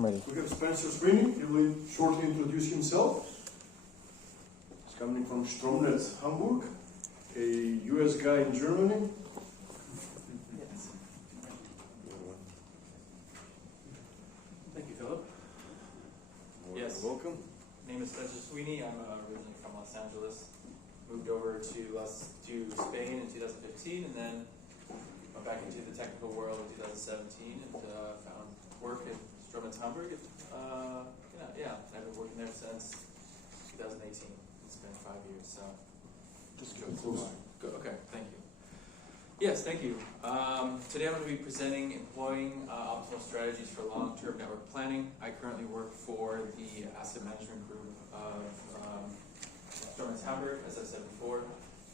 I'm ready. We have Spencer Sweeney. He will shortly introduce himself. He's coming from Stromnetz, Hamburg, a US guy in Germany. Yes. Thank you, Philip. Yes. Welcome. My name is Spencer Sweeney. I'm originally from Los Angeles. Moved over to Spain in 2015, and then went back into the technical world in 2017, and found work in Stromnetz, Hamburg. I've been working there since 2018. It's been 5 years, so. Just get close. Good. Okay, thank you. Yes, thank you. Today I'm going to be presenting employing optimal strategies for long-term network planning. I currently work for the asset management group of Stromnetz Hamburg, as I said before,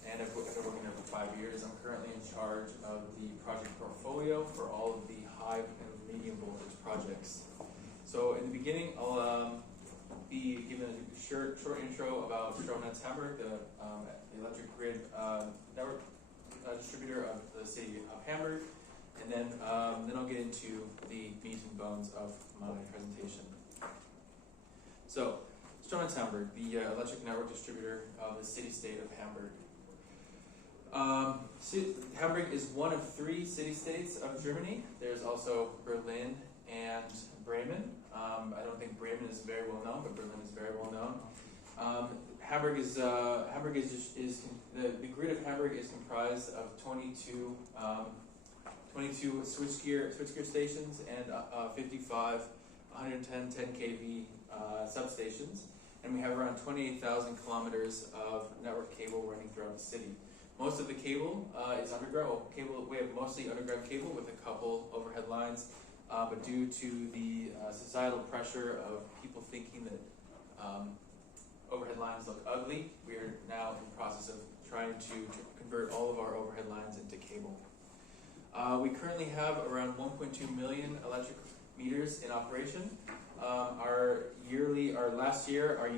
and I've been working there for 5 years. I'm currently in charge of the project portfolio for all of the high and medium voltage projects. So in the beginning, I'll be given a short intro about Stromnetz Hamburg, the electric grid network distributor of the city of Hamburg, and then I'll get into the meat and bones of my presentation. So, Stromnetz Hamburg, the electric network distributor of the city-state of Hamburg. Hamburg is one of 3 city-states of Germany. There's also Berlin and Bremen. I don't think Bremen is very well known, but Berlin is very well known. The grid of Hamburg is comprised of 22 switchgear stations and 55 110 10 kV substations, and we have around 28,000 kilometers of network cable running throughout the city. Most of the cable is underground. We have mostly underground cable with a couple overhead lines, but due to the societal pressure of people thinking that overhead lines look ugly, we are now in the process of trying to convert all of our overhead lines into cable. We currently have around 1.2 million electric meters in operation. Last year, our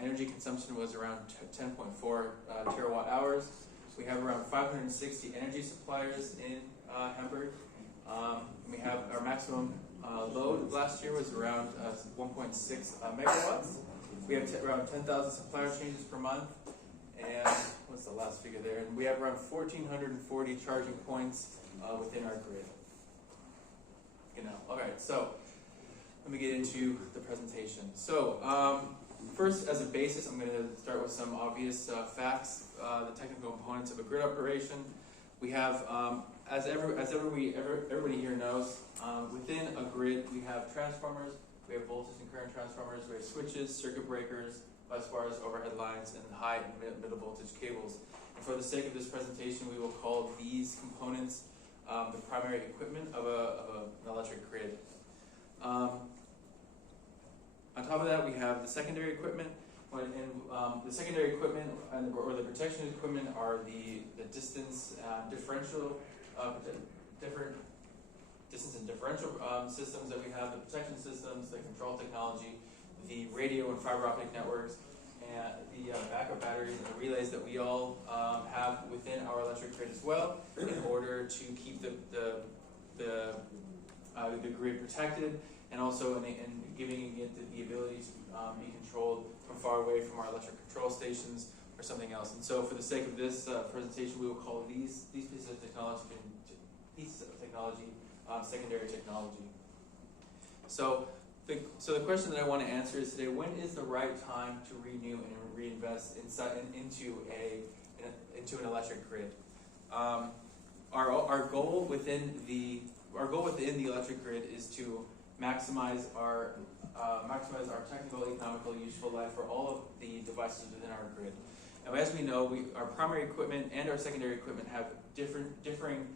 energy consumption was around 10.4 terawatt hours. We have around 560 energy suppliers in Hamburg. We have our maximum load last year was around 1.6 megawatts. We have around 10,000 supplier changes per month, and what's the last figure there? And we have around 1,440 charging points within our grid. Okay, so let me get into the presentation. So first, as a basis, I'm going to start with some obvious facts, the technical components of a grid operation. We have, as everybody here knows, within a grid we have transformers. We have voltage and current transformers, we have switches, circuit breakers, bus bars, overhead lines, and high and middle voltage cables. And for the sake of this presentation, we will call these components the primary equipment of an electric grid. On top of that, we have the secondary equipment. The secondary equipment or the protection equipment are the distance differential, different distance and differential systems that we have, the protection systems, the control technology, the radio and fiber optic networks, and the backup batteries and the relays that we all have within our electric grid as well, in order to keep the grid protected, and also in giving it the ability to be controlled from far away from our electric control stations or something else. And so, for the sake of this presentation, we will call these pieces of technology secondary technology. So the question that I want to answer is today: when is the right time to renew and reinvest into an electric grid? Our goal within the electric grid is to maximize our technical, economical, useful life for all of the devices within our grid. And as we know, our primary equipment and our secondary equipment have differing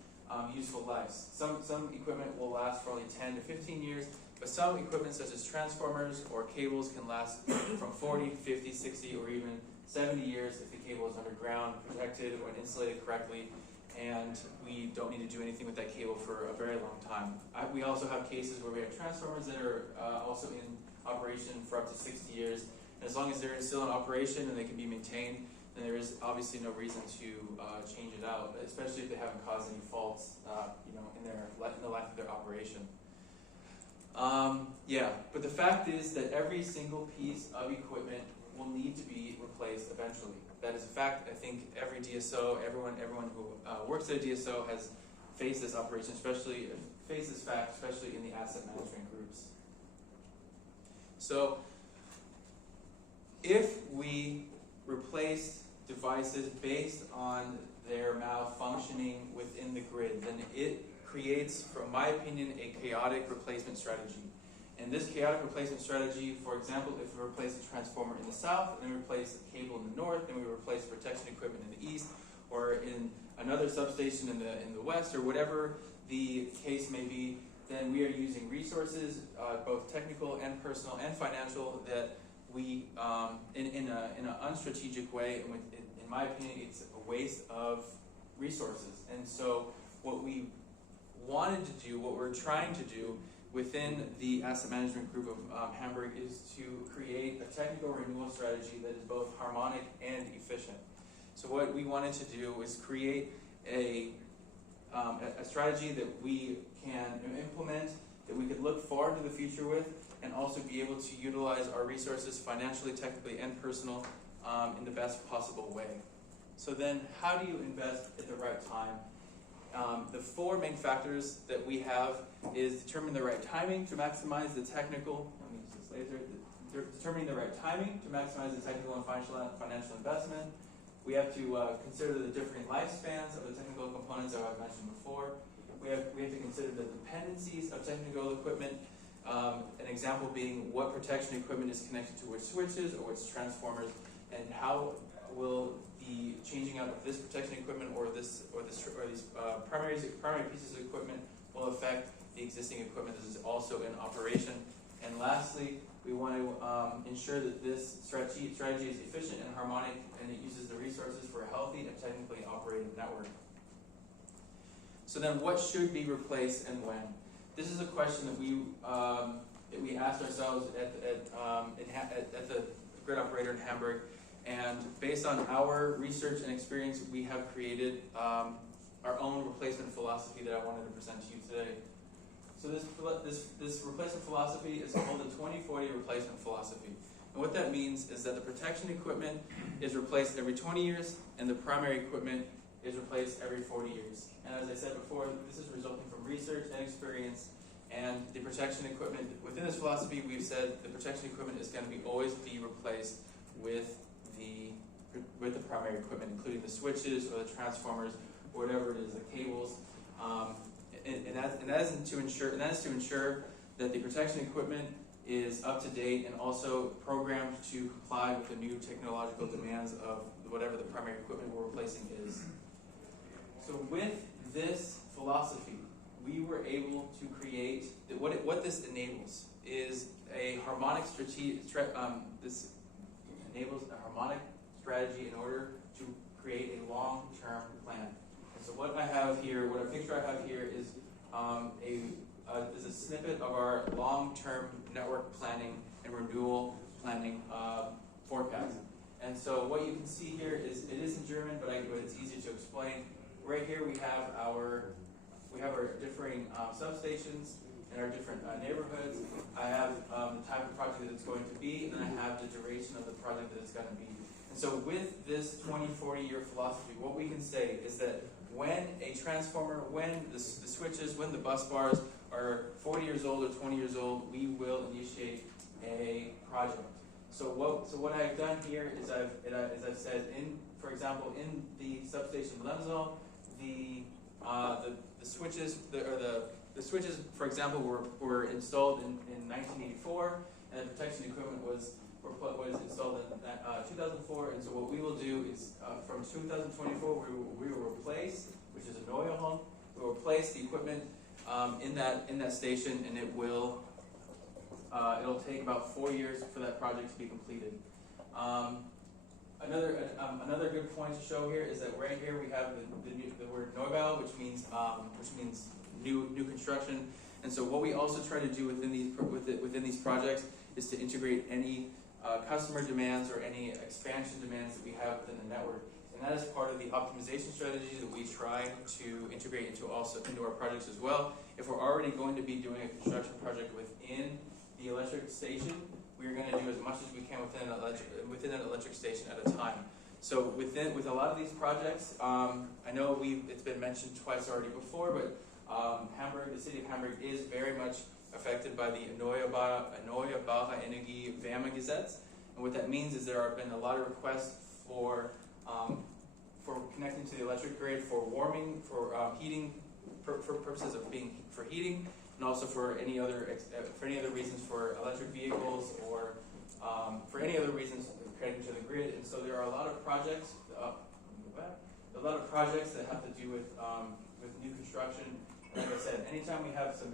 useful lives. Some equipment will last for only 10 to 15 years, but some equipment such as transformers or cables can last from 40, 50, 60, or even 70 years if the cable is underground, protected, or insulated correctly, and we don't need to do anything with that cable for a very long time. We also have cases where we have transformers that are also in operation for up to 60 years, and as long as they're still in operation and they can be maintained, then there is obviously no reason to change it out, especially if they haven't caused any faults, in the life of their operation. Yeah, but the fact is that every single piece of equipment will need to be replaced eventually. That is a fact. I think every DSO, everyone who works at a DSO has faced this operation, especially faced this fact, especially in the asset management groups. So, if we replace devices based on their malfunctioning within the grid, then it creates, from my opinion, a chaotic replacement strategy. And this chaotic replacement strategy, for example, if we replace a transformer in the south, and then we replace a cable in the north, and we replace protection equipment in the east, or in another substation in the west, or whatever the case may be, then we are using resources, both technical and personal and financial, that we, in an unstrategic way, and in my opinion, it's a waste of resources. And so what we wanted to do, what we're trying to do within the asset management group of Hamburg is to create a technical renewal strategy that is both harmonic and efficient. So what we wanted to do was create a strategy that we can implement, that we could look forward to the future with, and also be able to utilize our resources financially, technically, and personal in the best possible way. So then, how do you invest at the right time? The four main factors that we have is determine the right timing to maximize the technical, let me use this laser, determining the right timing to maximize the technical and financial investment. We have to consider the different lifespans of the technical components that I've mentioned before. We have to consider the dependencies of technical equipment. An example being what protection equipment is connected to which switches or which transformers, and how will the changing out of this protection equipment or these primary pieces of equipment will affect the existing equipment that is also in operation. And lastly, we want to ensure that this strategy is efficient and harmonic, and it uses the resources for a healthy and technically operated network. So then, what should be replaced and when? This is a question that we asked ourselves at the grid operator in Hamburg, and based on our research and experience, we have created our own replacement philosophy that I wanted to present to you today. So this replacement philosophy is called the 2040 replacement philosophy. And what that means is that the protection equipment is replaced every 20 years, and the primary equipment is replaced every 40 years. And as I said before, this is resulting from research and experience, and the protection equipment, within this philosophy, we've said the protection equipment is going to always be replaced with the primary equipment, including the switches or the transformers, or whatever it is, the cables. And that is to ensure that the protection equipment is up to date and also programmed to comply with the new technological demands of whatever the primary equipment we're replacing is. So with this philosophy, we were able to create what this enables is a harmonic strategy. This enables a harmonic strategy in order to create a long-term plan. So what I have here, what a picture I have here is a snippet of our long-term network planning and renewal planning forecast. And so what you can see here is, it is in German, but it's easy to explain. Right here we have our differing substations and our different neighborhoods. I have the type of project that it's going to be, and then I have the duration of the project that it's going to be. And so with this 20-40 year philosophy, what we can say is that when a transformer, when the switches, when the bus bars are 40 years old or 20 years old, we will initiate a project. So what I've done here is I've said, for example, in the substation Lemsel, the switches, the switches, for example, were installed in 1984, and the protection equipment was installed in 2004. And so what we will do is from 2024 we will replace, which is a Neuerung, we will replace the equipment in that station, and it'll take about 4 years for that project to be completed. Another good point to show here is that right here we have the word Neubau, which means new construction. And so what we also try to do within these projects is to integrate any customer demands or any expansion demands that we have within the network. And that is part of the optimization strategy that we try to integrate into our projects as well. If we're already going to be doing a construction project within the electric station, we're going to do as much as we can within an electric station at a time. So with a lot of these projects, I know it's been mentioned twice already before, but Hamburg, the city of Hamburg, is very much affected by the Erneuerbare Energie Wärmegesetz. And what that means is there have been a lot of requests for connecting to the electric grid for warming, for heating, for purposes of for heating, and also for any other reasons for electric vehicles or for any other reasons connecting to the grid. And so there are a lot of projects. A lot of projects that have to do with new construction. And like I said, anytime we have some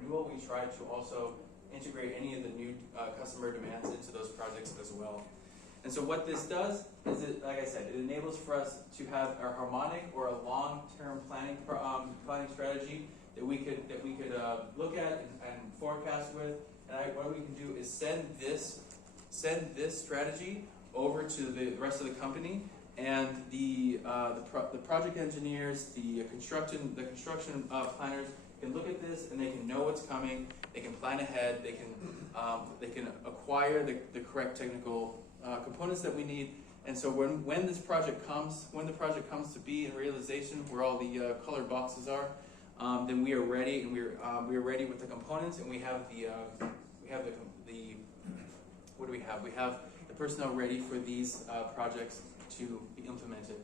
renewal, we try to also integrate any of the new customer demands into those projects as well. And so what this does is, like I said, it enables for us to have a harmonic or a long-term planning strategy that we could look at and forecast with. And what we can do is send this strategy over to the rest of the company, and the project engineers, the construction planners can look at this and they can know what's coming. They can plan ahead. They can acquire the correct technical components that we need. And so when the project comes to be in realization, where all the colored boxes are, then we are ready, and we are ready with the components, and we have what do we have? We have the personnel ready for these projects to be implemented.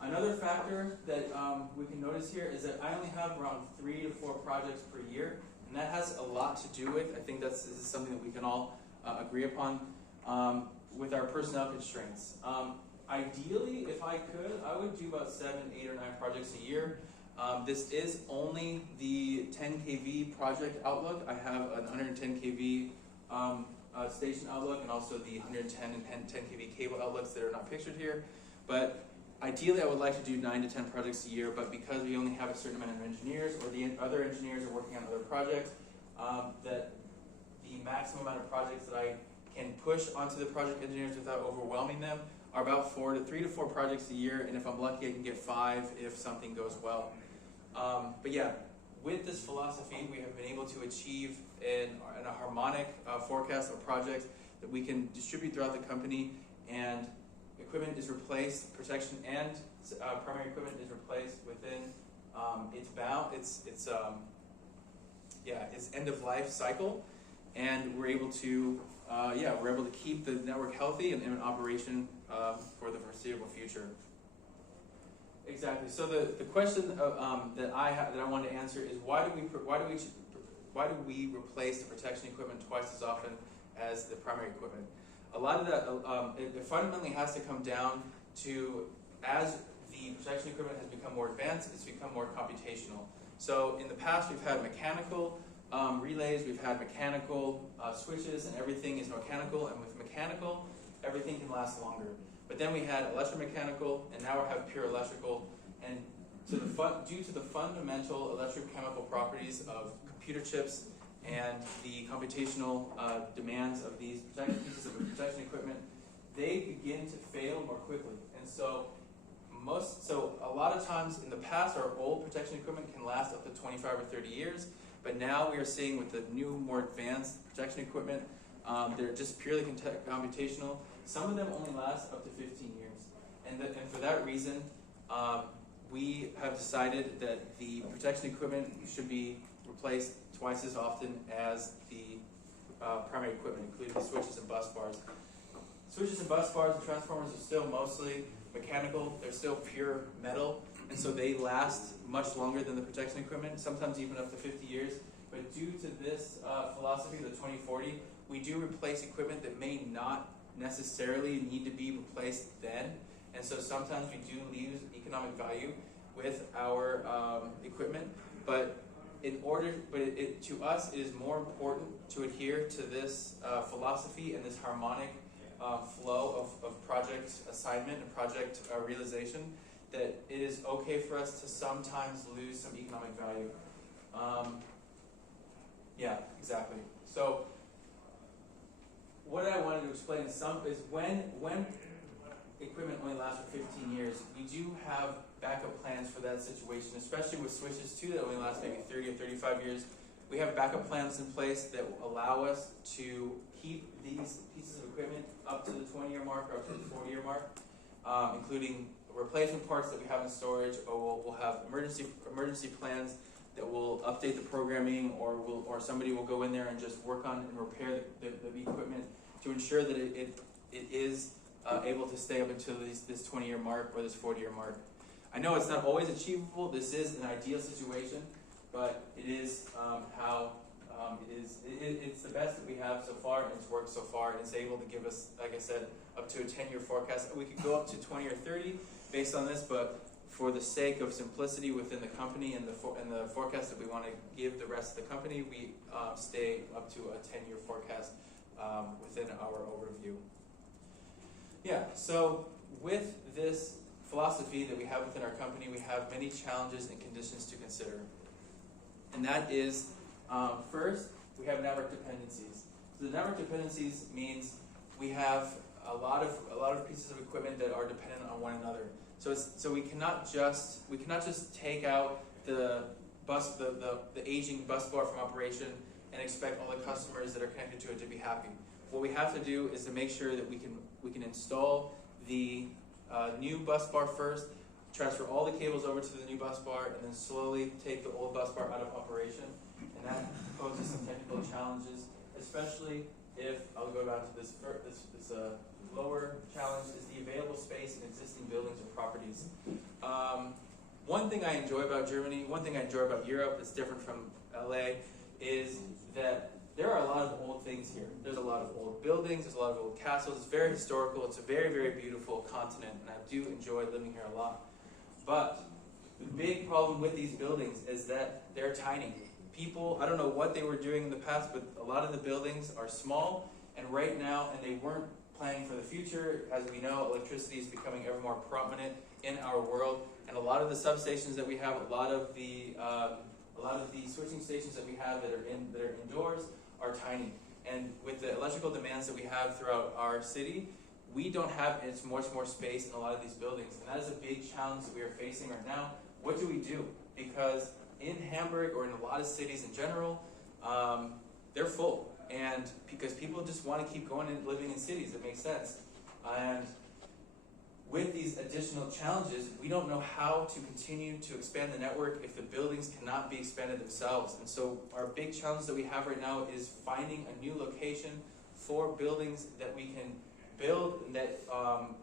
Another factor that we can notice here is that I only have around 3 to 4 projects per year, and that has a lot to do with, I think this is something that we can all agree upon, with our personnel constraints. Ideally, if I could, I would do about 7, 8, or 9 projects a year. This is only the 10 kV project outlook. I have an 110 kV station outlook, and also the 110 and 10 kV cable outlooks that are not pictured here. But ideally, I would like to do 9 to 10 projects a year, but because we only have a certain amount of engineers, or the other engineers are working on other projects, that the maximum amount of projects that I can push onto the project engineers without overwhelming them are about 3 to 4 projects a year, and if I'm lucky, I can get 5 if something goes well. But yeah, with this philosophy, we have been able to achieve in a harmonic forecast of projects that we can distribute throughout the company, and equipment is replaced, protection and primary equipment is replaced within its end of life cycle, and we're able to keep the network healthy and in operation for the foreseeable future. Exactly. So the question that I wanted to answer is why do we replace the protection equipment twice as often as the primary equipment? A lot of that it fundamentally has to come down to, as the protection equipment has become more advanced, it's become more computational. So in the past, we've had mechanical relays, we've had mechanical switches, and everything is mechanical. And with mechanical, everything can last longer. But then we had electromechanical, and now we have pure electrical. And due to the fundamental electrochemical properties of computer chips and the computational demands of these pieces of protection equipment, they begin to fail more quickly. And so a lot of times in the past, our old protection equipment can last up to 25 or 30 years. But now we are seeing with the new, more advanced protection equipment, they're just purely computational. Some of them only last up to 15 years. And for that reason, we have decided that the protection equipment should be replaced twice as often as the primary equipment, including the switches and bus bars. Switches and bus bars and transformers are still mostly mechanical. They're still pure metal, and so they last much longer than the protection equipment, sometimes even up to 50 years. But due to this philosophy, the 2040, we do replace equipment that may not necessarily need to be replaced then, and so sometimes we do lose economic value with our equipment. But to us, it is more important to adhere to this philosophy and this harmonic flow of project assignment and project realization, that it is okay for us to sometimes lose some economic value. Yeah, exactly. So what I wanted to explain is when equipment only lasts for 15 years, we do have backup plans for that situation, especially with switches too that only last maybe 30 or 35 years. We have backup plans in place that will allow us to keep these pieces of equipment up to the 20-year mark or up to the 40-year mark, including replacement parts that we have in storage, or we'll have emergency plans that will update the programming, or somebody will go in there and just work on and repair the equipment to ensure that it is able to stay up until this 20-year mark or this 40-year mark. I know it's not always achievable. This is an ideal situation, but it is how it is. It's the best that we have so far, and it's worked so far, and it's able to give us, like I said, up to a 10-year forecast. We could go up to 20 or 30 based on this, but for the sake of simplicity within the company and the forecast that we want to give the rest of the company, we stay up to a 10-year forecast within our overview. Yeah, so with this philosophy that we have within our company, we have many challenges and conditions to consider. And that is, first, we have network dependencies. So the network dependencies means we have a lot of pieces of equipment that are dependent on one another. So we cannot just take out the aging bus bar from operation and expect all the customers that are connected to it to be happy. What we have to do is to make sure that we can install the new bus bar first, transfer all the cables over to the new bus bar, and then slowly take the old bus bar out of operation. And that poses some technical challenges, especially if, I'll go down to this lower challenge, is the available space in existing buildings or properties. One thing I enjoy about Germany, one thing I enjoy about Europe that's different from LA, is that there are a lot of old things here. There's a lot of old buildings, there's a lot of old castles. It's very historical. It's a very, very beautiful continent, and I do enjoy living here a lot. But the big problem with these buildings is that they're tiny. People, I don't know what they were doing in the past, but a lot of the buildings are small, and right now, and they weren't planning for the future. As we know, electricity is becoming ever more prominent in our world, and a lot of the substations that we have, a lot of the switching stations that we have that are indoors are tiny. And with the electrical demands that we have throughout our city, we don't have as much more space in a lot of these buildings, and that is a big challenge that we are facing right now. What do we do? Because in Hamburg, or in a lot of cities in general, they're full, and because people just want to keep going and living in cities, it makes sense. And with these additional challenges, we don't know how to continue to expand the network if the buildings cannot be expanded themselves. And so our big challenge that we have right now is finding a new location for buildings that we can build and that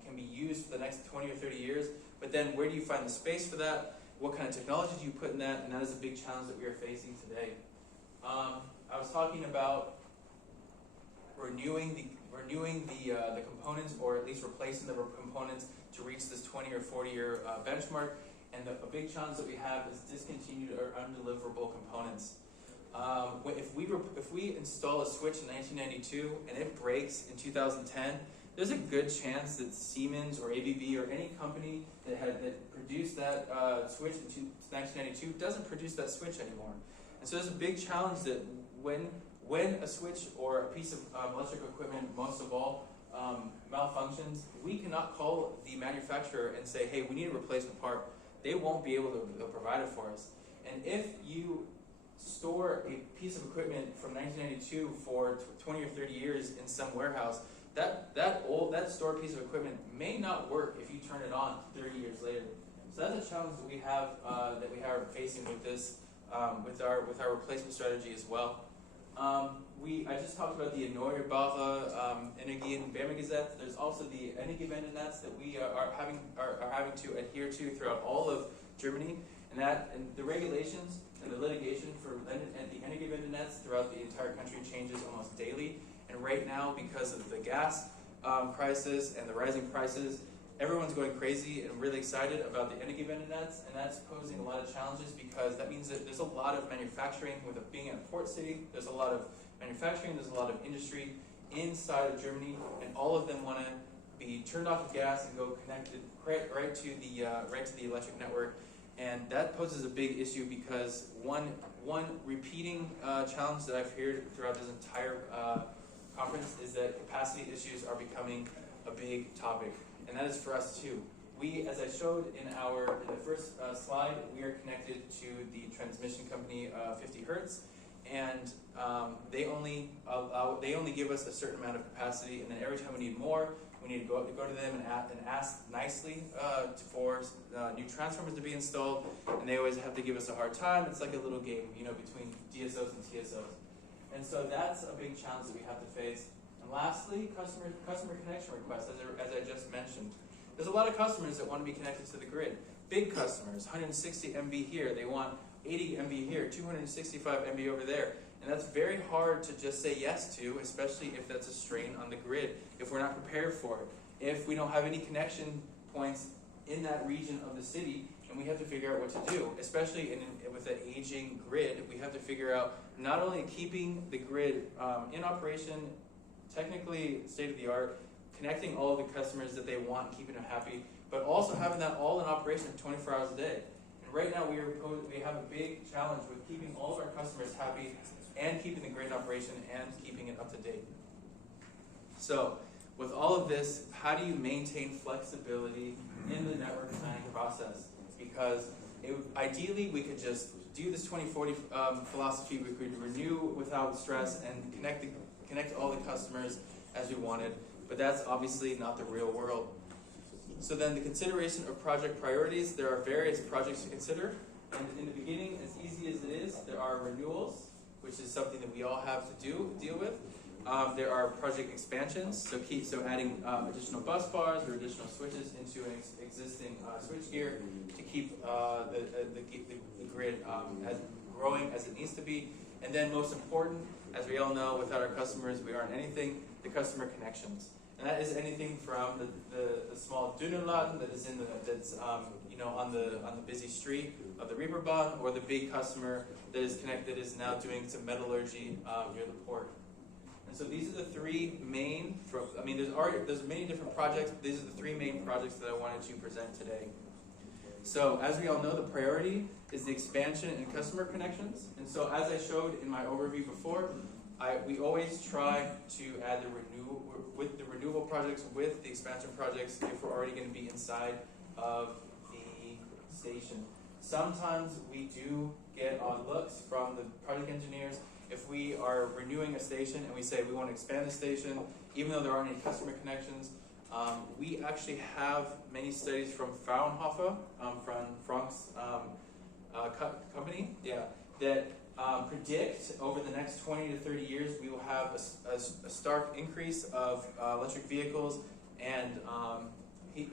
can be used for the next 20 or 30 years. But then where do you find the space for that? What kind of technology do you put in that? And that is a big challenge that we are facing today. I was talking about renewing the components, or at least replacing the components to reach this 20 or 40-year benchmark. And a big challenge that we have is discontinued or undeliverable components. If we install a switch in 1992 and it breaks in 2010, there's a good chance that Siemens or ABB or any company that produced that switch in 1992 doesn't produce that switch anymore. And so there's a big challenge that when a switch or a piece of electrical equipment, most of all, malfunctions, we cannot call the manufacturer and say, hey, we need a replacement part. They won't be able to provide it for us. And if you store a piece of equipment from 1992 for 20 or 30 years in some warehouse, that stored piece of equipment may not work if you turn it on 30 years later. So that's a challenge that we are facing with this, with our replacement strategy as well. I just talked about the Erneuerbare Energien-Wärmegesetz. There's also the Energiewendenetz that we are having to adhere to throughout all of Germany, and the regulations and the litigation for the Energiewendenetz throughout the entire country changes almost daily. And right now, because of the gas crisis and the rising prices, everyone's going crazy and really excited about the Energiewendenetz, and that's posing a lot of challenges because that means that there's a lot of manufacturing. With it being a port city, there's a lot of manufacturing, there's a lot of industry inside of Germany, and all of them want to be turned off of gas and go connected right to the electric network. And that poses a big issue because one repeating challenge that I've heard throughout this entire conference is that capacity issues are becoming a big topic, and that is for us too. We, as I showed in the first slide, we are connected to the transmission company 50 Hertz, and they only give us a certain amount of capacity, and then every time we need more, we need to go to them and ask nicely for new transformers to be installed, and they always have to give us a hard time. It's like a little game, you know, between DSOs and TSOs. And so that's a big challenge that we have to face. And lastly, customer connection requests, as I just mentioned. There's a lot of customers that want to be connected to the grid. Big customers, 160 MB here, they want 80 MB here, 265 MB over there. And that's very hard to just say yes to, especially if that's a strain on the grid, if we're not prepared for it, if we don't have any connection points in that region of the city, and we have to figure out what to do, especially with an aging grid. We have to figure out not only keeping the grid in operation, technically state-of-the-art, connecting all of the customers that they want, keeping them happy, but also having that all in operation 24 hours a day. And right now we have a big challenge with keeping all of our customers happy and keeping the grid in operation and keeping it up to date. So with all of this, how do you maintain flexibility in the network planning process? Because ideally we could just do this 2040 philosophy. We could renew without stress and connect all the customers as we wanted, but that's obviously not the real world. So then the consideration of project priorities, there are various projects to consider. And in the beginning, as easy as it is, there are renewals, which is something that we all have to deal with. There are project expansions, so adding additional bus bars or additional switches into an existing switchgear to keep the grid as growing as it needs to be. And then most important, as we all know, without our customers, we aren't anything, the customer connections. And that is anything from the small Dunuladen that is on the busy street of the Reeperbahn, or the big customer that is now doing some metallurgy near the port. And so these are the three main. There's many different projects, but these are the three main projects that I wanted to present today. So as we all know, the priority is the expansion in customer connections. And so as I showed in my overview before, we always try to add the renewable projects with the expansion projects if we're already going to be inside of the station. Sometimes we do get odd looks from the project engineers if we are renewing a station and we say we want to expand the station, even though there aren't any customer connections. We actually have many studies from Fraunhofer, from Frank's company, that predict over the next 20 to 30 years we will have a stark increase of electric vehicles and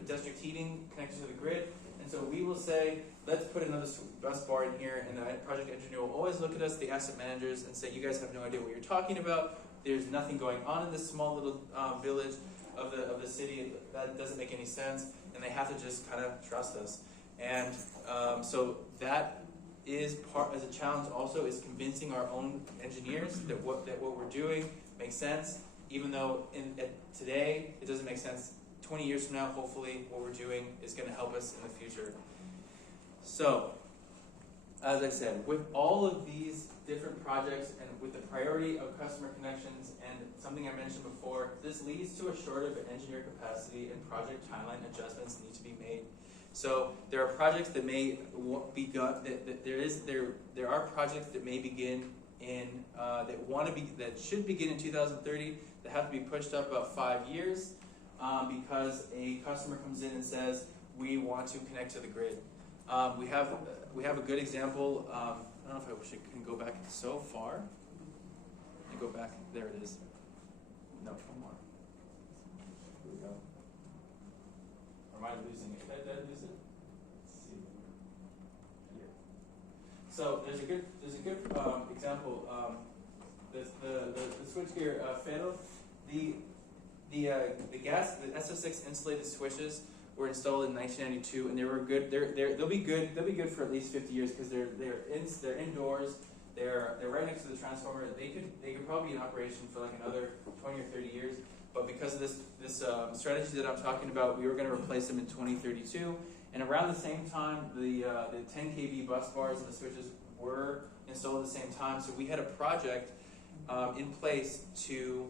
district heating connected to the grid. And so we will say, let's put another bus bar in here, and the project engineer will always look at us, the asset managers, and say, you guys have no idea what you're talking about. There's nothing going on in this small little village of the city. That doesn't make any sense, and they have to just kind of trust us. And so that is part as a challenge also, is convincing our own engineers that what we're doing makes sense, even though today it doesn't make sense. 20 years from now, hopefully, what we're doing is going to help us in the future. So, as I said, with all of these different projects and with the priority of customer connections and something I mentioned before, this leads to a shortage of engineer capacity, and project timeline adjustments need to be made. So there are projects that may begun. There are projects that may begin in that should begin in 2030 that have to be pushed up about 5 years because a customer comes in and says we want to connect to the grid. We have a good example. I don't know if I can go back so far. I go back. There it is. No, one more. Here we go. Or am I losing it? Did I lose it? Let's see. Here. So there's a good example. The switchgear Fero, the SO6 insulated switches were installed in 1992, and they were good. They'll be good. They'll be good for at least 50 years because they're indoors. They're right next to the transformer. They could probably be in operation for like another 20 or 30 years. But because of this strategy that I'm talking about, we were going to replace them in 2032. And around the same time, the 10 kV bus bars and the switches were installed at the same time. So we had a project in place to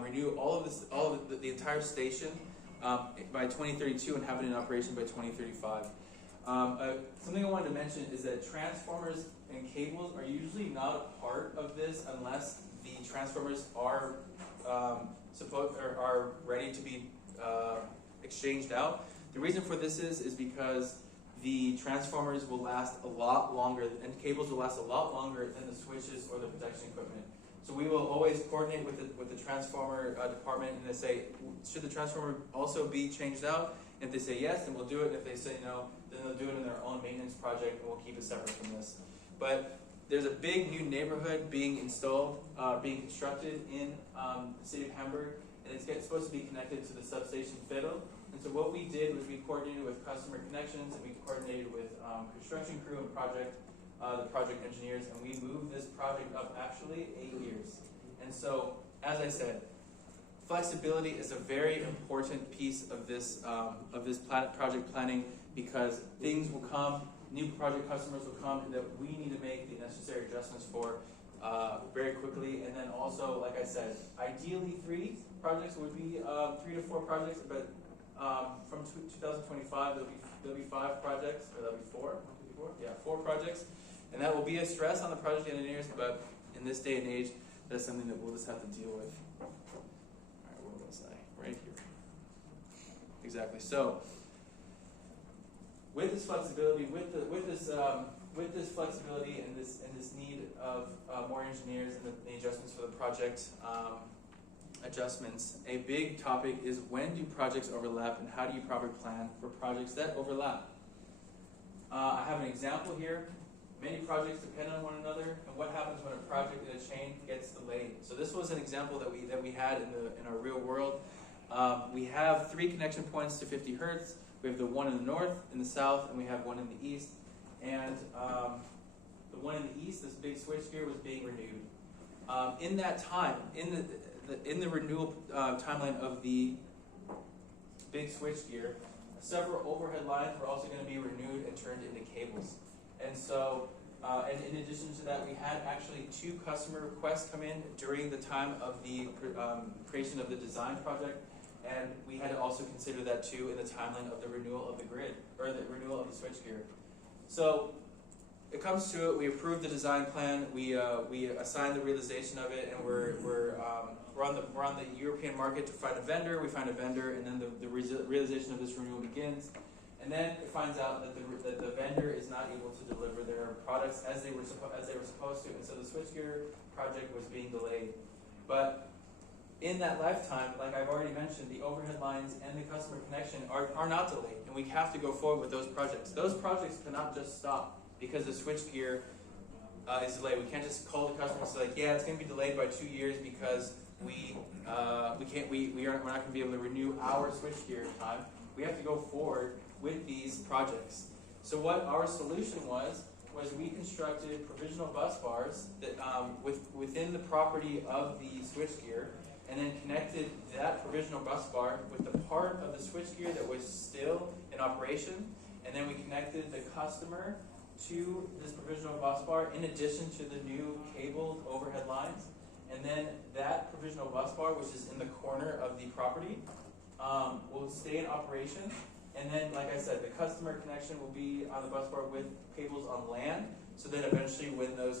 renew all of the entire station by 2032 and have it in operation by 2035. Something I wanted to mention is that transformers and cables are usually not a part of this unless the transformers are are ready to be exchanged out. The reason for this is because the transformers will last a lot longer, and cables will last a lot longer than the switches or the protection equipment. So we will always coordinate with the transformer department, and they say, should the transformer also be changed out? And if they say yes, then we'll do it. And if they say no, then they'll do it in their own maintenance project, and we'll keep it separate from this. But there's a big new neighborhood being installed, being constructed in the city of Hamburg, and it's supposed to be connected to the substation Fiddle. And so what we did was we coordinated with customer connections, and we coordinated with construction crew and the project engineers, and we moved this project up actually 8 years. And so, as I said, flexibility is a very important piece of this project planning, because things will come, new project customers will come that we need to make the necessary adjustments for very quickly. And then also, like I said, ideally 3 projects would be 3 to 4 projects, but from 2025 there'll be 5 projects, or there'll be 4. 4 projects, and that will be a stress on the project engineers. But in this day and age, that's something that we'll just have to deal with. All right, where was I? Right here. Exactly. So, with this flexibility, with this flexibility and this need of more engineers and the adjustments for the project adjustments, a big topic is when do projects overlap and how do you properly plan for projects that overlap. I have an example here. Many projects depend on one another, and what happens when a project in a chain gets delayed. So this was an example that we had in our real world. We have 3 connection points to 50 hertz. We have the one in the north, in the south, and we have one in the east. And the one in the east, this big switchgear, was being renewed. In that time, in the renewal timeline of the big switchgear, several overhead lines were also going to be renewed and turned into cables. And so, and in addition to that, we had actually 2 customer requests come in during the time of the creation of the design project, and we had to also consider that too in the timeline of the renewal of the grid, or the renewal of the switchgear. So, it comes to it, we approved the design plan, we assigned the realization of it, and we're on the European market to find a vendor. We find a vendor, and then the realization of this renewal begins. And then it finds out that the vendor is not able to deliver their products as they were supposed to, and so the switchgear project was being delayed. But in that lifetime, like I've already mentioned, the overhead lines and the customer connection are not delayed, and we have to go forward with those projects. Those projects cannot just stop because the switchgear is delayed. We can't just call the customer and say, like, yeah, it's going to be delayed by 2 years because we're not going to be able to renew our switchgear in time. We have to go forward with these projects. So what our solution was we constructed provisional bus bars that within the property of the switchgear, and then connected that provisional bus bar with the part of the switchgear that was still in operation, and then we connected the customer to this provisional bus bar in addition to the new cabled overhead lines. And then that provisional bus bar, which is in the corner of the property, will stay in operation. And then, like I said, the customer connection will be on the bus bar with cables on land. So then eventually when the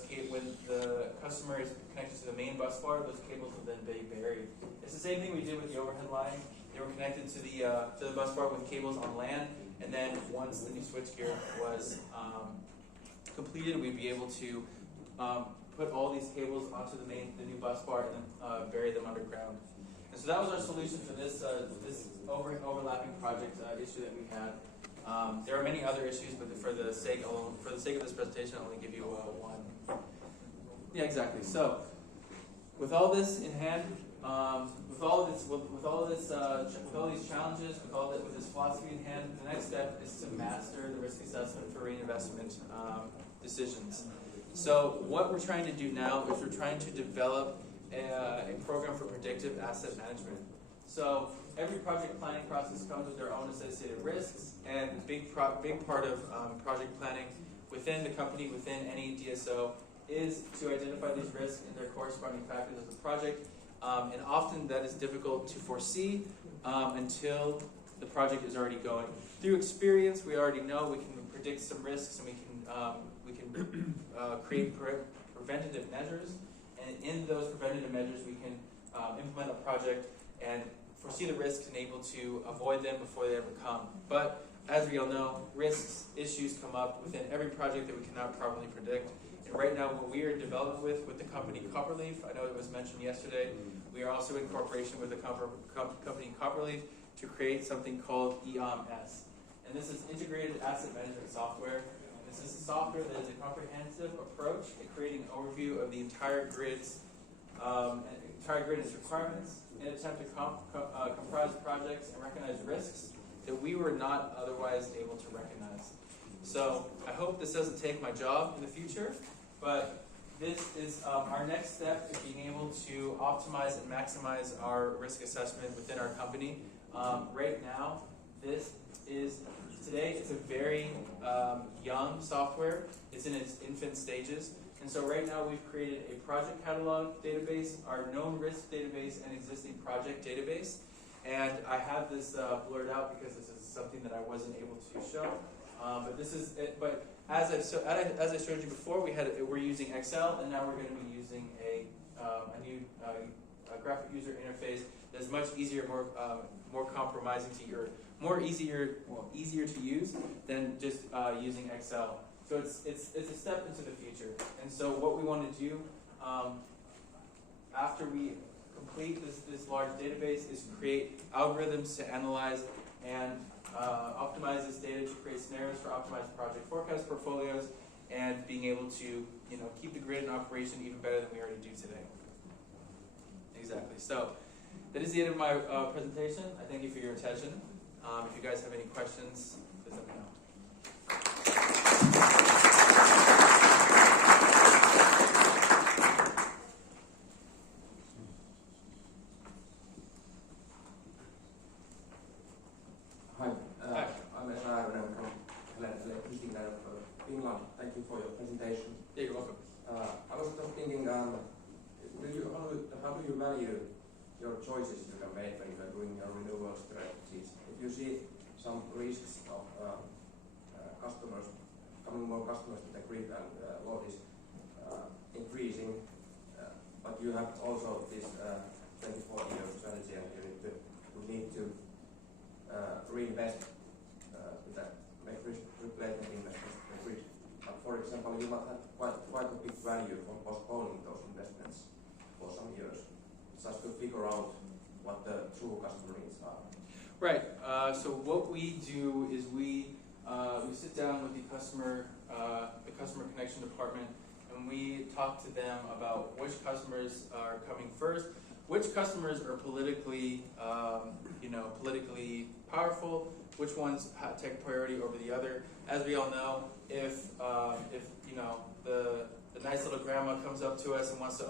customer is connected to the main bus bar, those cables will then be buried. It's the same thing we did with the overhead lines. They were connected to the bus bar with cables on land. And then once the new switchgear was completed, we'd be able to put all these cables onto the new bus bar and then bury them underground. And so that was our solution for this overlapping project issue that we had. There are many other issues, but for the sake of this presentation, I'll only give you one. Yeah, exactly. So, with all this in hand, with all these challenges, with this philosophy in hand, the next step is to master the risk assessment for reinvestment decisions. So, what we're trying to do now is we're trying to develop a program for predictive asset management. So every project planning process comes with their own associated risks, and a big part of project planning within the company, within any DSO, is to identify these risks and their corresponding factors of the project. And often that is difficult to foresee until the project is already going. Through experience, we already know we can predict some risks, and we we can create preventative measures, and in those preventative measures we can implement a project and foresee the risks and able to avoid them before they ever come. But as we all know, risks, issues come up within every project that we cannot properly predict. And right now what we are developing with the company Copperleaf, I know it was mentioned yesterday, we are also in cooperation with the company Copperleaf to create something called AMS. And this is Integrated Asset Management Software. This is a software that is a comprehensive approach at creating an overview of the entire grid's requirements in an attempt to comprise projects and recognize risks that we were not otherwise able to recognize. So I hope this doesn't take my job in the future, but this is our next step in being able to optimize and maximize our risk assessment within our company. Right now, today it's a very young software. It's in its infant stages. And so right now we've created a project catalog database, our known risk database, and existing project database. And I have this blurred out because this is something that I wasn't able to show. But this is it. But as I showed you before, we're using Excel, and now we're going to be using a new graphic user interface that's much easier, more compromising to easier to use than just using Excel. So it's a step into the future. And so what we want to do after we complete this large database is create algorithms to analyze and optimize this data to create scenarios for optimized project forecast portfolios and being able to keep the grid in operation even better than we already do today. Exactly. So that is the end of my presentation. I thank you for your attention. If you guys have any questions, please let me know. Finland. Thank you for your presentation. Yeah, you're welcome. I was just thinking, how do you value your choices you have made when you are doing your renewable strategies? If you see some risks of more customers to the grid and load is increasing, but you have also this 24-year strategy and you need to reinvest make replacement investments to the grid. But for example, you might have quite a big value for postponing those investments for some years, just to figure out what the true customer needs are. Right. So what we do is we sit down with the customer connection department, and we talk to them about which customers are coming first, which customers are politically powerful, which ones take priority over the other. As we all know, if the nice little grandma comes up to us and wants to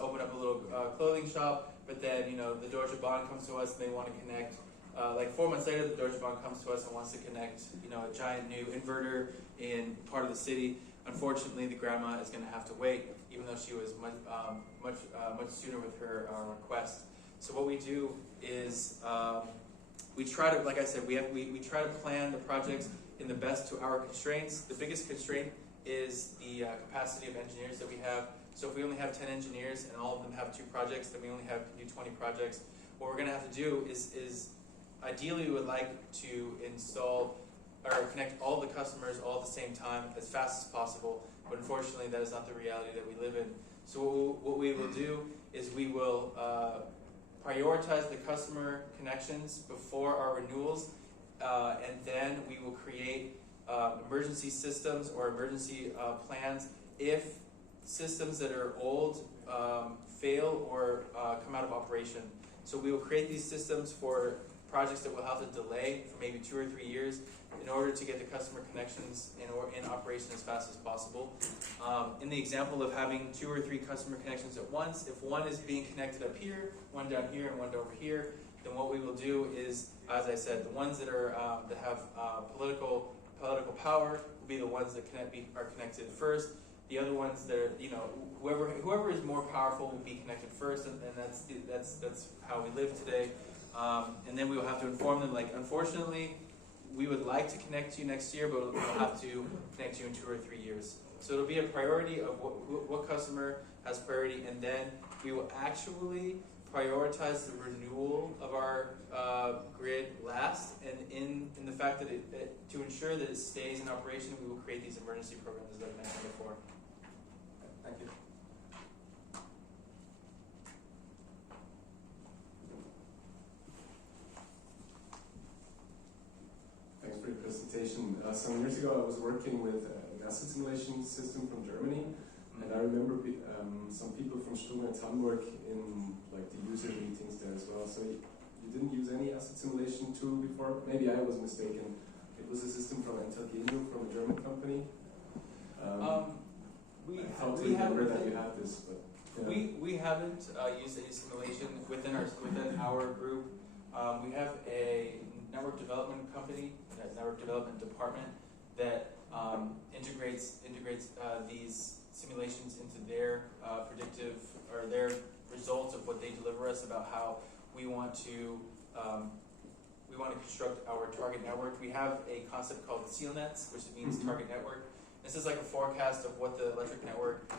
open up a little clothing shop, but then the Deutsche Bahn comes to us and they want to connect. Like 4 months later, the Deutsche Bahn comes to us and wants to connect a giant new inverter in part of the city. Unfortunately, the grandma is going to have to wait, even though she was much sooner with her request. So what we do is we try to, like I said, we try to plan the projects in the best to our constraints. The biggest constraint is the capacity of engineers that we have. So if we only have 10 engineers and all of them have 2 projects, then we only have to do 20 projects. What we're going to have to do is ideally we would like to install or connect all the customers all at the same time as fast as possible, but unfortunately that is not the reality that we live in. So what we will do is we will prioritize the customer connections before our renewals, and then we will create emergency systems or emergency plans if systems that are old fail or come out of operation. So we will create these systems for projects that will have to delay for maybe 2 or 3 years in order to get the customer connections in operation as fast as possible. In the example of having 2 or 3 customer connections at once, if one is being connected up here, one down here, and one over here, then what we will do is, as I said, the ones that have political power will be the ones that are connected first. The other ones that are, whoever is more powerful will be connected first, and that's how we live today. And then we will have to inform them, like, unfortunately, we would like to connect you next year, but we'll have to connect you in 2 or 3 years. So it'll be a priority of what customer has priority, and then we will actually prioritize the renewal of our grid last, and in the fact that to ensure that it stays in operation, we will create these emergency programs as I mentioned before. Thank you. Thanks for your presentation. Some years ago, I was working with an asset simulation system from Germany, and I remember some people from Stromnetz Hamburg in like the user meetings there as well. So you didn't use any asset simulation tool before? Maybe I was mistaken. It was a system from Entelgenio, from a German company. I thought to remember that you had this, but yeah. We haven't used any simulation within our group. We have a network development company, a network development department that integrates these simulations into their predictive or their results of what they deliver us about how we want to construct our target network. We have a concept called Zielnetz, which means target network. This is like a forecast of what the electric network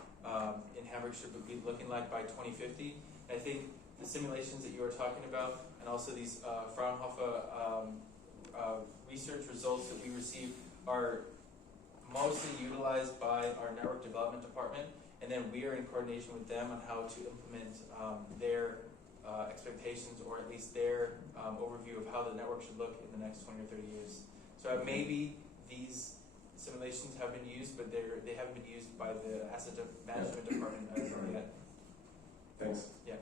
in Hamburg should be looking like by 2050. And I think the simulations that you are talking about, and also these Fraunhofer research results that we receive, are mostly utilized by our network development department, and then we are in coordination with them on how to implement their expectations, or at least their overview of how the network should look in the next 20 or 30 years. So maybe these simulations have been used, but they haven't been used by the asset management department as of yet. Thanks. Yeah.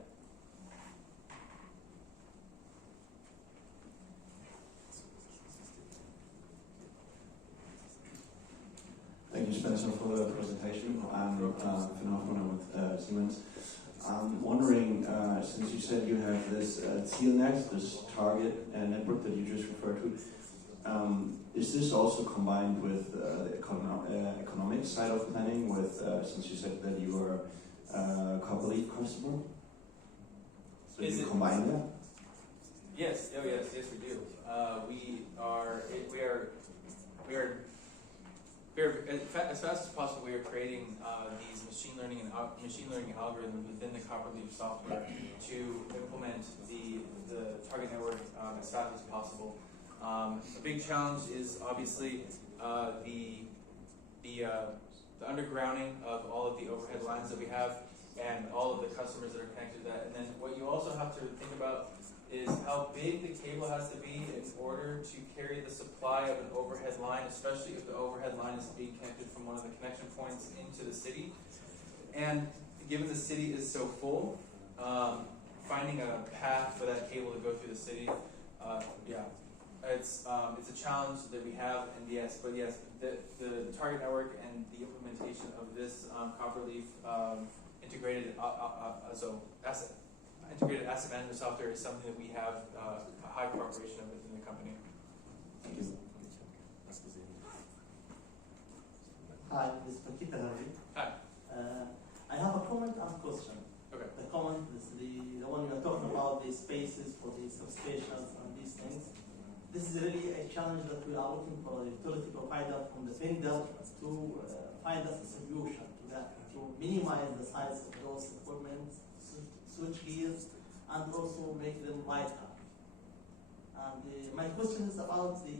Thank you, Spencer, for the presentation. I'm Finn Hoffman with Siemens. I'm wondering, since you said you have this Zielnetz, this target network that you just referred to, is this also combined with the economic side of planning? With since you said that you are a copper leaf customer, so Is you it combine that? Yes. Oh, yes. Yes, we do. We are as fast as possible. We are creating these machine learning algorithms within the Copperleaf software to implement the target network as fast as possible. A big challenge is obviously the undergrounding of all of the overhead lines that we have and all of the customers that are connected to that. And then what you also have to think about is how big the cable has to be in order to carry the supply of an overhead line, especially if the overhead line is being connected from one of the connection points into the city. And given the city is so full, finding a path for that cable to go through the city, it's a challenge that we have. And yes, the target network and the implementation of this Copperleaf integrated integrated asset management software is something that we have a high cooperation of within the company. Thank you. Hi, this is Pakita Harvey. Hi. I have a comment and question. Okay. The comment is the one you are talking about, the spaces for the substations and these things. This is really a challenge that we are looking for a utility provider from the vendor to find us a solution to that, to minimize the size of those equipment, switch gears, and also make them lighter. And my question is about do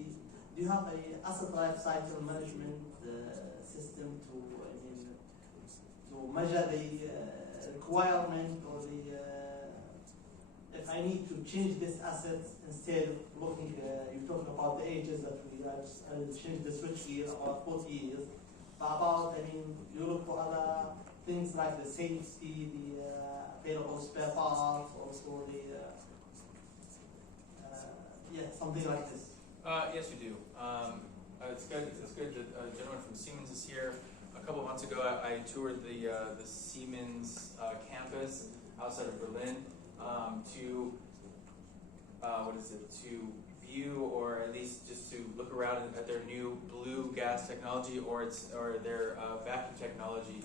you have a asset life cycle management system to measure the requirement, or if I need to change this asset, instead of looking, you're talking about the ages that I change the switch gear about 40 years, but about, you look for other things like the safety, the available spare parts, also something like this. Yes, we do. It's good. It's good that a gentleman from Siemens is here. A couple of months ago, I toured the Siemens campus outside of Berlin to view, or at least just to look around at their new blue gas technology, or their vacuum technology.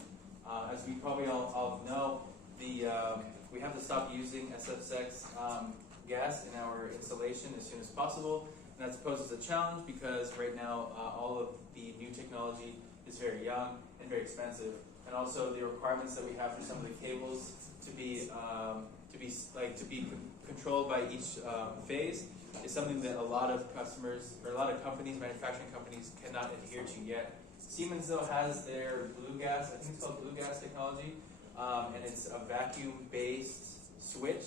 As we probably all know, we have to stop using SF6 gas in our installation as soon as possible. And that poses a challenge because right now all of the new technology is very young and very expensive, and also the requirements that we have for some of the cables to be controlled by each phase is something that a lot of customers or a lot of companies, manufacturing companies, cannot adhere to yet. Siemens though has their blue gas, I think it's called blue gas technology, and it's a vacuum-based switch,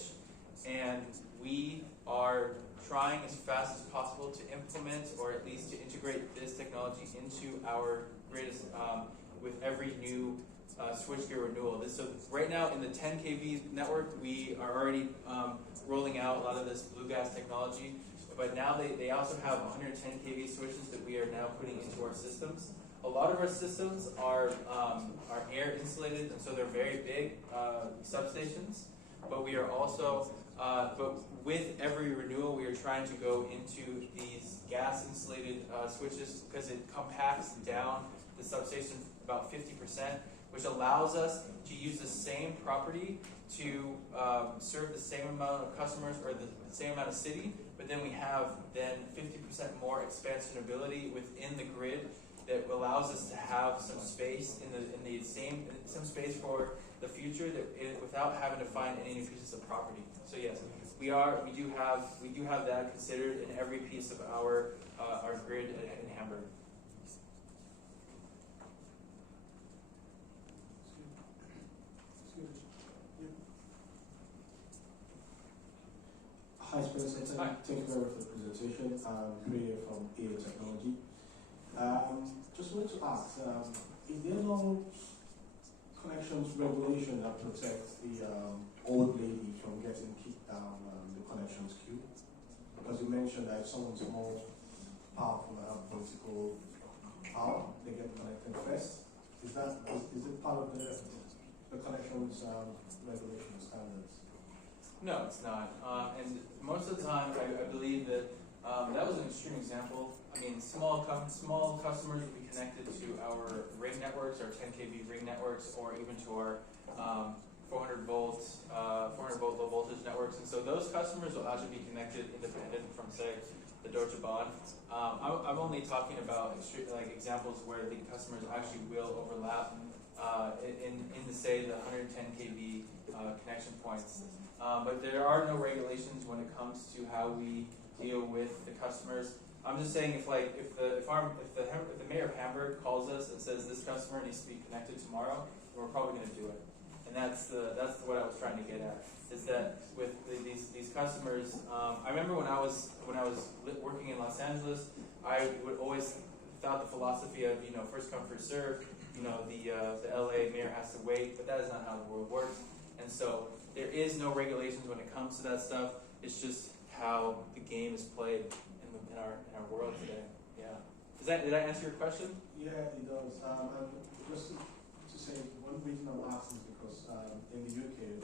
and we are trying as fast as possible to implement or at least to integrate this technology into our grid with every new switchgear renewal. So right now in the 10 kV network, we are already rolling out a lot of this blue gas technology, but now they also have 110 kV switches that we are now putting into our systems. A lot of our systems are air insulated, and so they're very big substations, but we are also but with every renewal, we are trying to go into these gas-insulated switches because it compacts down the substation about 50%, which allows us to use the same property to serve the same amount of customers or the same amount of city, but then we have 50% more expansionability within the grid that allows us to have some space some space for the future without having to find any new pieces of property. So yes, we do have that considered in every piece of our grid in Hamburg. Hi, Spencer. Hi. Thank you very much for the presentation. I'm here from AO Technology. Just wanted to ask, is there no connections regulation that protects the old lady from getting kicked down the connections queue? Because you mentioned that if someone's more powerful and have political power, they get connected first. Is it part of the connections regulation standards? No, it's not. And most of the time, I believe that that was an extreme example. I mean, small customers would be connected to our ring networks, our 10 kV ring networks, or even to our 400 volt low voltage networks. And so those customers will actually be connected independent from, say, the Deutsche Bahn. I'm only talking about examples where the customers actually will overlap in the say the 110 kV connection points. But there are no regulations when it comes to how we deal with the customers. I'm just saying if the mayor of Hamburg calls us and says this customer needs to be connected tomorrow, we're probably going to do it. And that's what I was trying to get at, is that with these customers, I remember when I was working in Los Angeles, I would always thought the philosophy of first come first serve. The LA mayor has to wait, but that is not how the world works. And so there is no regulations when it comes to that stuff. It's just how the game is played in our world today. Yeah. Did I answer your question? Yeah, it does. And just to say, one reason I'm asking is because in the UK,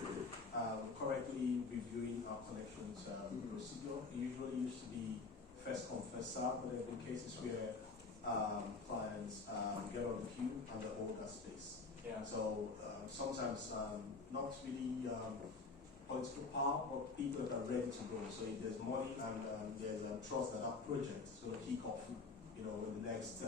we're currently reviewing our connections procedure. It usually used to be first come, first serve, but there have been cases where clients get on the queue and they hold that space. Yeah. So sometimes not really political power, but people that are ready to go. So if there's money and there's trust that that project is going to kick off, in the next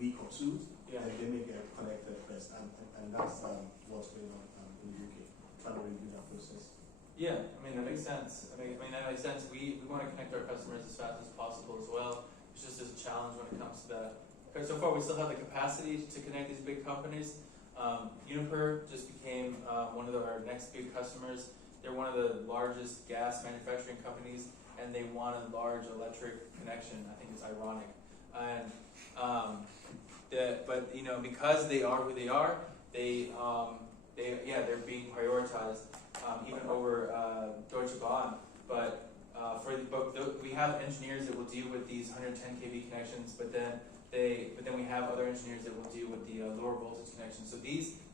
week or two, Yeah. then they may get connected first, and that's what's going on in the UK. Trying to review that process. Yeah, I mean that makes sense. I mean that makes sense. We want to connect our customers as fast as possible as well. It's just a challenge when it comes to that. Okay, so far we still have the capacity to connect these big companies. Uniper just became one of our next big customers. They're one of the largest gas manufacturing companies, and they want a large electric connection. I think it's ironic. And but because they are who they are, they're being prioritized even over Deutsche Bahn. But we have engineers that will deal with these 110 kV connections, but then we have other engineers that will deal with the lower voltage connections. So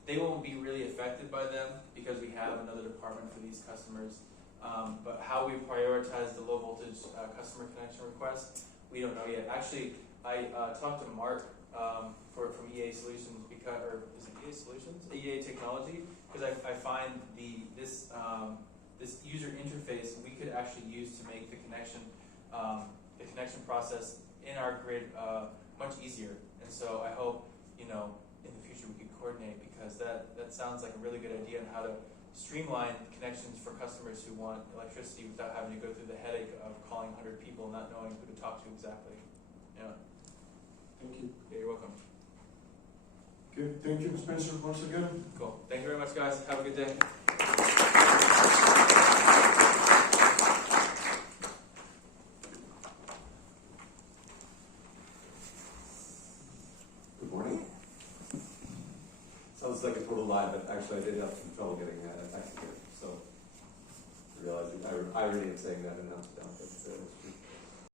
they won't be really affected by them because we have another department for these customers. But how we prioritize the low voltage customer connection requests, we don't know yet. Actually, I talked to Mark from EA Solutions EA Technology, because I find this user interface we could actually use to make the connection the connection process in our grid much easier. And so I hope, you know, in the future we can coordinate, because that sounds like a really good idea on how to streamline connections for customers who want electricity without having to go through the headache of calling 100 people and not knowing who to talk to exactly. Yeah. Thank you. Yeah, you're welcome. Okay, thank you, Spencer, once again. Cool. Thank you very much, guys. Have a good day. Good morning. Sounds like a total lie, but actually I did have some trouble getting a taxi here, so I realized the irony of saying that and now it's down, but it's true.